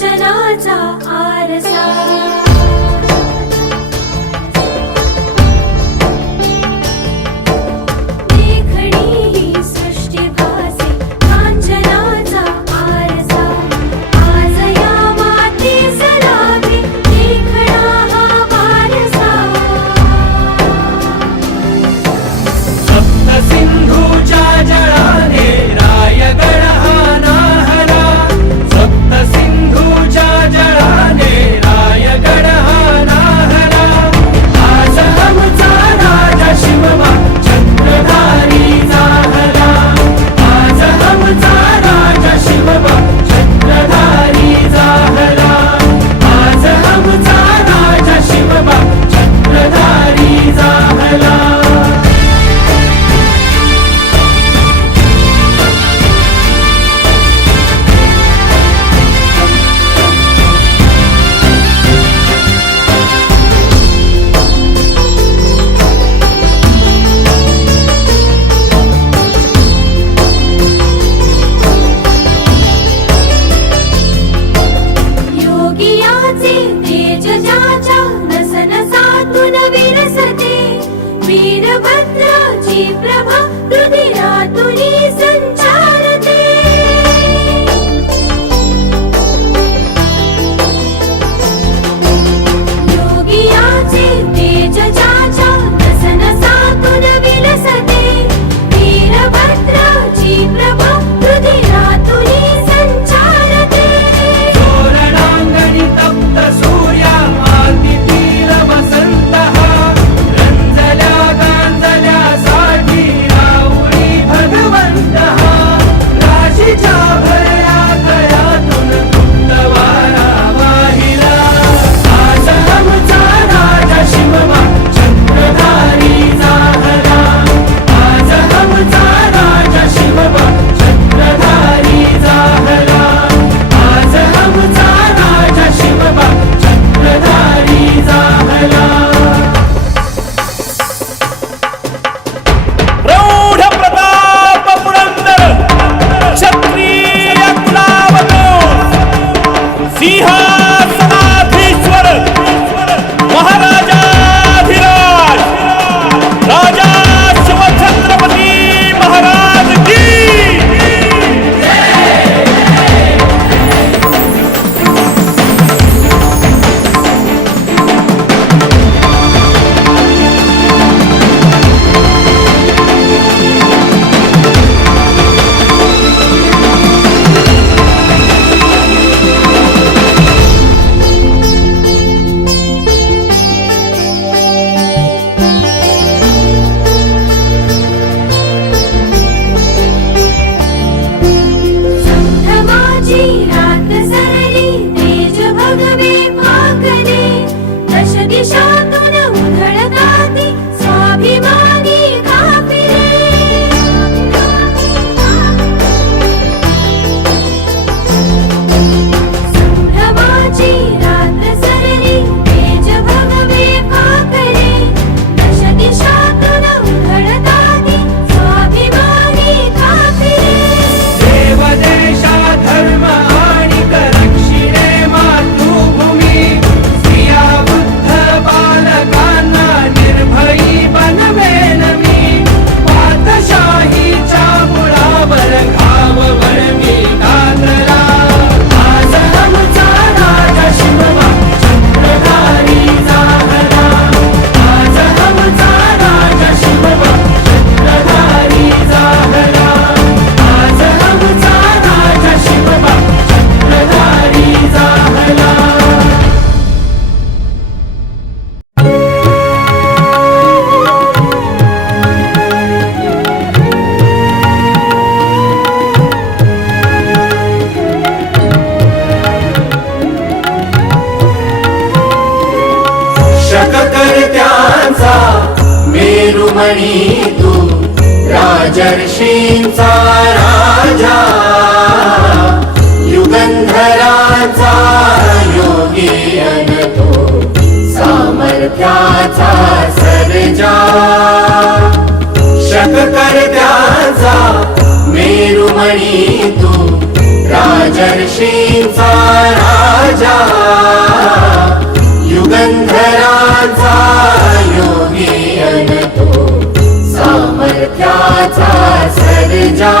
कांचनाचा आरसा वीरभद्राची प्रभा रुधिरातुनी संचारते योगियाचे तेज ज्याच्या नसनसातून विलसते वीरभद्राची प्रभा रुधिरातुनी संचारते तोरणांगणी तप्त सूर्या आदितीर वसंतः गांजल्यासाठी राहुरी भगवंतः राशीच्या भरल्या गळ्यातून गुप्तवारा वाहिला आज आमचा राजा शिवबा चक्रधारी झाला आज आमचा राजा शिवबा चक्रधारी झाला आज आमचा राजा शिवबा चक्रधारी झाला प्रौढ प्रताप पुरंदर क्षत्रिय कुलावतो सिंहासनाधीश्वर महाराजाधिराज राजा शिवछत्रपती महाराज की संभ्रमाची रात सरली तेज भगवे भाकले दश दिशातून उधळताती स्वाभिमानी काफिले संभ्रमाची रात सरली तेज भगवे भाकले दश दिशातून उधळताती स्वाभिमानी काफिले देवदेशा धर्म आणि रक्षिणे मातृभूमी स्त्रिया बुद्ध बालकांना निर्भयी बनवेन मी पातशाहीच्या मुळावर घाववर मी घातला आज आमचा राजा शिवबा चक्रधारी झाला आज आमचा राजा शिवबा चक्रधारी झाला आज आमचा राजा शिवबा चक्रधारी झाला शककर्त्यांचा मेरुमणी तू राजर्षींचा राजा युगंधराचा योगी अन तो सामर्थ्याचा सर्जा शककर्त्यांचा मेरुमणी तू राजर्षींचा राजा राजा युगंधरांचा योगी अन तो सामर्थ्याचा सर्जा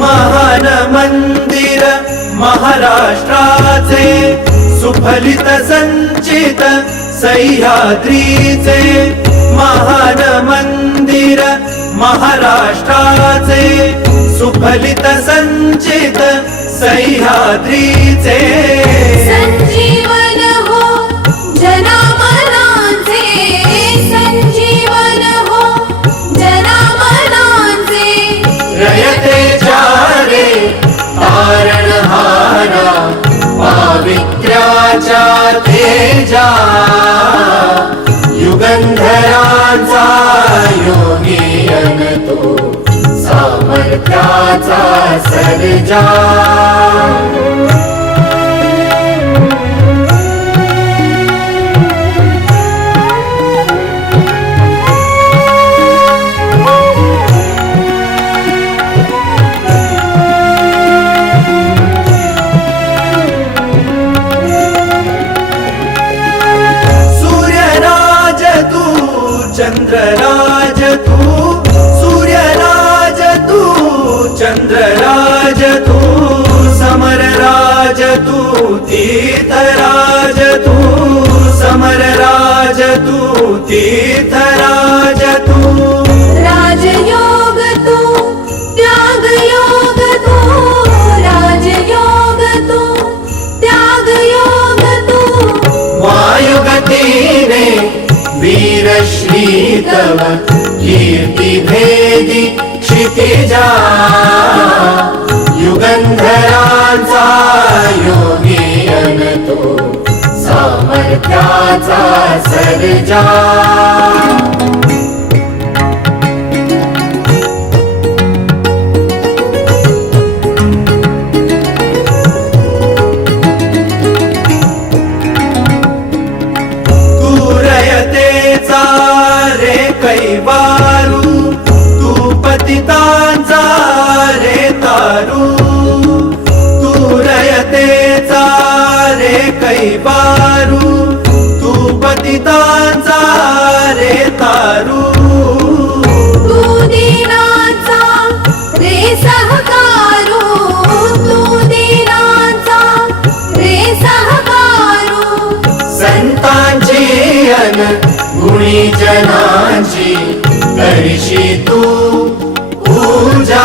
महान मंदिर महाराष्ट्राचे सुफलित संचित सह्याद्रीचे महान मंदिर महाराष्ट्राचे सुफलित संचित सह्याद्रीचे संजीवन हो जनामनांचे संजीवन हो जनामनांचे रयतेच्या रे तारणहारा पावित्र्याच्या तेजा युगंधरांचा योगी अन तो सामर्थ्याचा सर्जा चंद्रराज तू सूर्यराज तू चंद्रराज तू समरराज तू तीर्थराज तू समरराज तू तीर्थराज तू राजयोग तू त्यागयोग तू राजयोग तू त्यागयोग तू वायुगतीने वीरश्री तव कीर्ति भेदी क्षितिजा युगंधरांचा योगी अन तो सामर्थ्याचा सर्जा कैवारू तू पतितांचा रे तारू तू रयतेचा रे कैवारू तू पतितांचा रे तारू तू दीनांचा रे सहकारू तू दीनांचा रे सहकारू संतांची अन गुणी जनांची करशी तू पूजा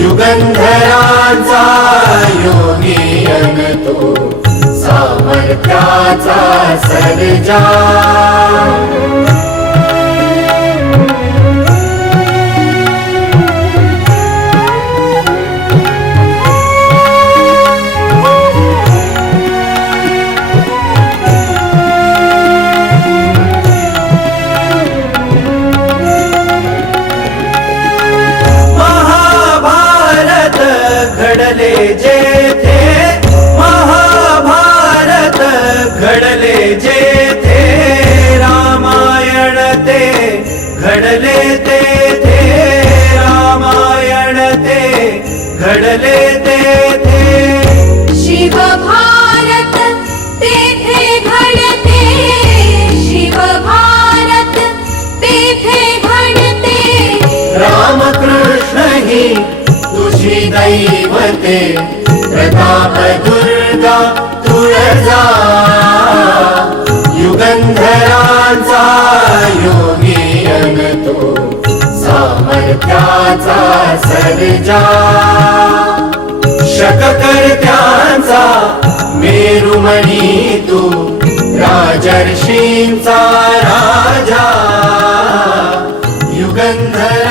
युगंधरांचा योगी अन तो सामर्थ्याचा सर्जा घडले जेथे महाभारत घडले जेथे रामायण ते घडले तेथे रामायण ते घडले तेथे शिव भारत तेथे घडते शिव भारत तेथे घडते रामकृष्ण ही तुझी दैवते प्रताप दुर्गा तुळजा युगंधरांचा योगी अन तो सामर्थ्याचा सर्जा शककर्त्यांचा मेरुमणी तू राजर्षींचा राजा युगंधर